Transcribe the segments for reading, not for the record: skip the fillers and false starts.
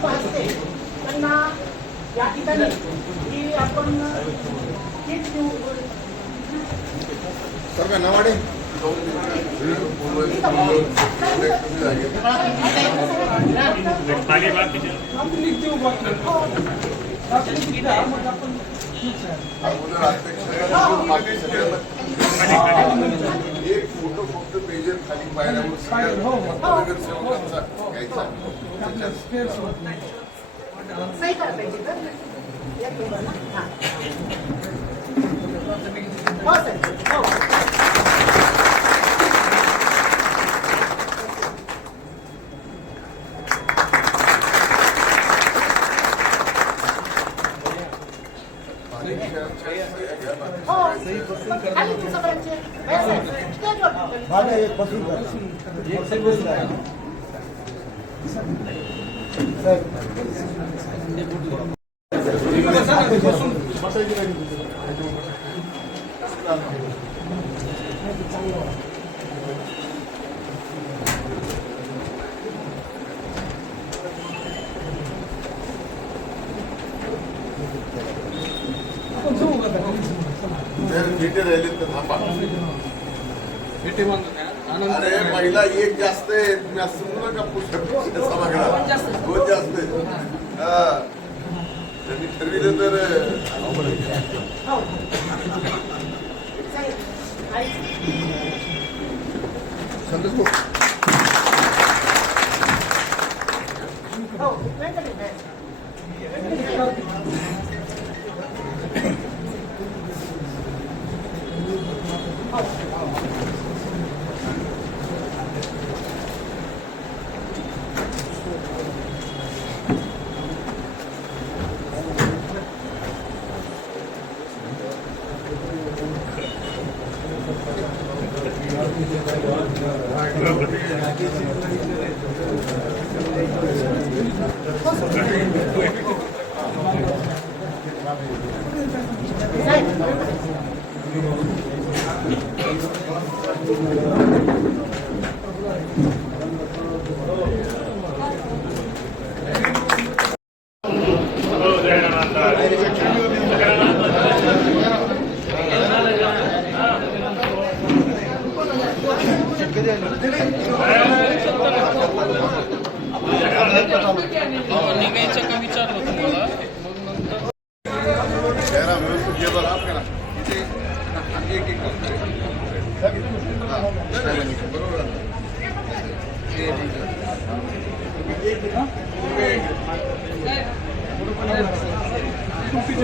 शुभ हस्ते त्यांना या ठिकाणी ही आपण किट देऊ. नवाडे एक फोटो फक्त पेजर खाली पाहिल्यावर नगरसेवकांचा घ्यायचा. सही करा पाहिजे तर हो सर हो. राहिले तर थांबा. अरे महिला एक जास्त आहे, तुम्ही असं म्हणू नका. पुस्तक सभागृहात बहुत जास्त आहे. त्यांनी ठरविलं तर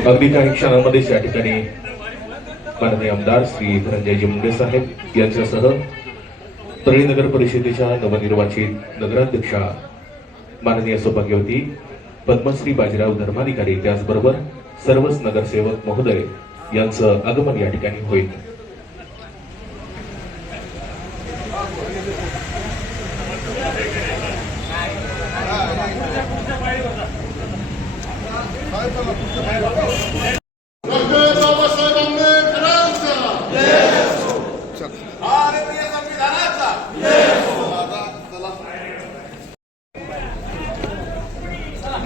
अगदी काही क्षणांमध्येच या ठिकाणी माननीय आमदार श्री धनंजयजी मुंडे साहेब यांच्यासह परळी नगर परिषदेच्या नवनिर्वाचित नगराध्यक्षा माननीय सौभाग्यवती पद्मश्री बाजीराव धर्माधिकारी त्याचबरोबर सर्वच नगरसेवक महोदय यांचं आगमन या ठिकाणी होईल.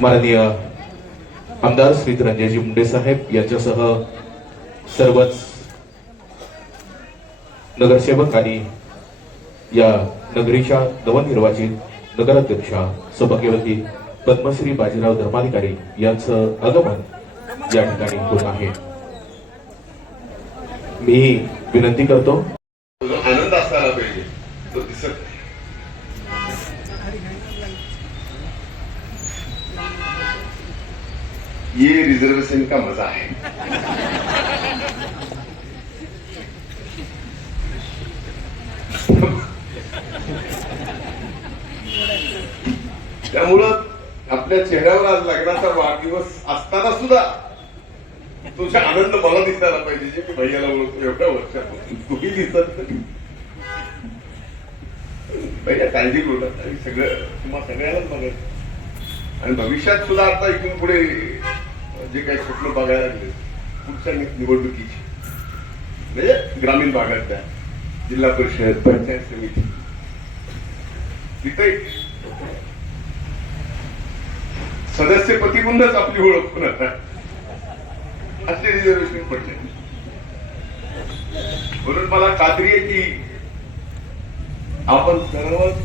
माननीय आमदार श्री धनंजयजी मुंडे साहेब यांच्यासह सर्वच नगरसेवक आणि या नगरीच्या नवनिर्वाचित नगराध्यक्षा सौभाग्यवती पद्मश्री बाजीराव धर्माधिकारी यांचं आगमन या ठिकाणी होत आहे. मी विनंती करतो आनंद असायला पाहिजे तो दिसत. ये रिजर्वेशन का मजा है. त्यामुळं आपल्या चेहऱ्यावर आज लग्नाचा वाढदिवस असताना सुद्धा तुझा आनंद मला दिसायला पाहिजे जे मी भैयाला ओळखतो एवढ्या वर्षापासून. तुम्ही दिसत तरी भैया काळजी करू नका. सगळं तुम्हाला सगळ्यालाच बघायचं आणि भविष्यात सुद्धा आता इथून पुढे जे काही स्वप्न बघायला लागले पुढच्या निवडणुकीची म्हणजे ग्रामीण भागातल्या जिल्हा परिषद पंचायत समिती तिथे सदस्यपतीमधूनच आपली ओळख होणार असे रिझर्वेशन पडले. म्हणून मला खात्री आहे की आपण सर्वच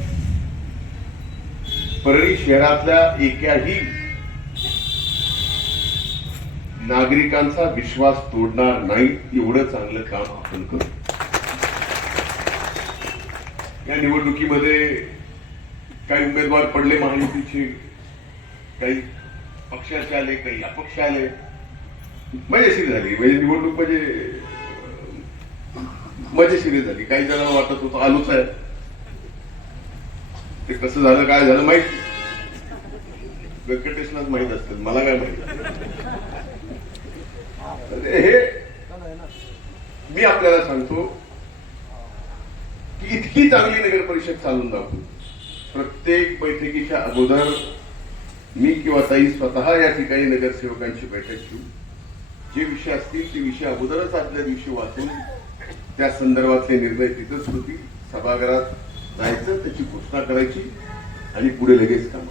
परळी शहरातल्या एकाही नागरिकांचा विश्वास तोडणार नाही एवढं चांगलं काम आपण करू. या निवडणुकीमध्ये काही उमेदवार पडले महायुतीचे, काही पक्षाचे आले, काही अपक्ष आले. मजेशीर झाली, म्हणजे निवडणूक म्हणजे मजेशीर झाली. काही जणांना वाटत होतं आलूच आहे, ते कसं झालं काय झालं माहित व्यंकटेशलाच माहित असतं, मला काय माहित. हे मी आपल्याला सांगतो की इतकी चांगली नगर परिषद चालून दाखवू. प्रत्येक बैठकीच्या अगोदर मी किंवा ताई स्वतः या ठिकाणी नगरसेवकांची बैठक घेऊ. जे विषय असतील ते विषय अगोदरच आदल्या दिवशी वाचून त्या संदर्भातले निर्णय तिथंच होतील. सभागृहात जायचं, त्याची घोषणा करायची आणि पुढे लगेच काम.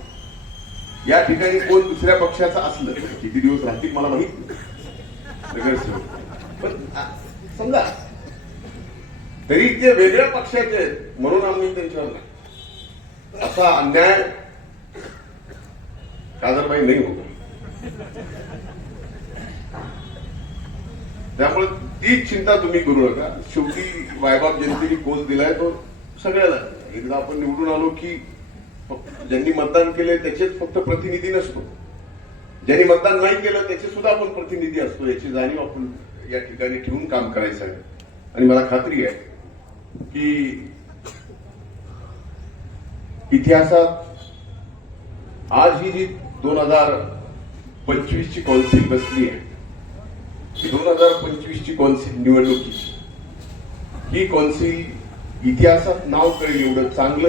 या ठिकाणी कोण दुसऱ्या पक्षाचं असलं किती दिवस राहतील मला माहित नाही नगरसेवक, पण समजा तरी ते वेगळ्या पक्षाचे आहेत म्हणून आम्ही त्यांच्यावर असा अन्याय कादरबाई नाही होता. त्यामुळे तीच चिंता तुम्ही करू नका. शेवटी वायबाप जनतेने कोल दिलाय तो सगळ्याला. एकदा आपण निवडून आलो की ज्यांनी मतदान केलंय त्याचेच फक्त प्रतिनिधी नसतो, ज्यांनी मतदान नाही केलं त्याचे सुद्धा आपण प्रतिनिधी असतो. याची जाणीव आपण या ठिकाणी ठेवून काम करायचं आहे. आणि मला खात्री आहे की इतिहासात आज ही जी 2025 ची कौन्सिल बसली आहे, 2025 ची कौन्सिल निवडणुकीची ही कौन्सिल इतिहासात नाव करेल एवढं चांगलं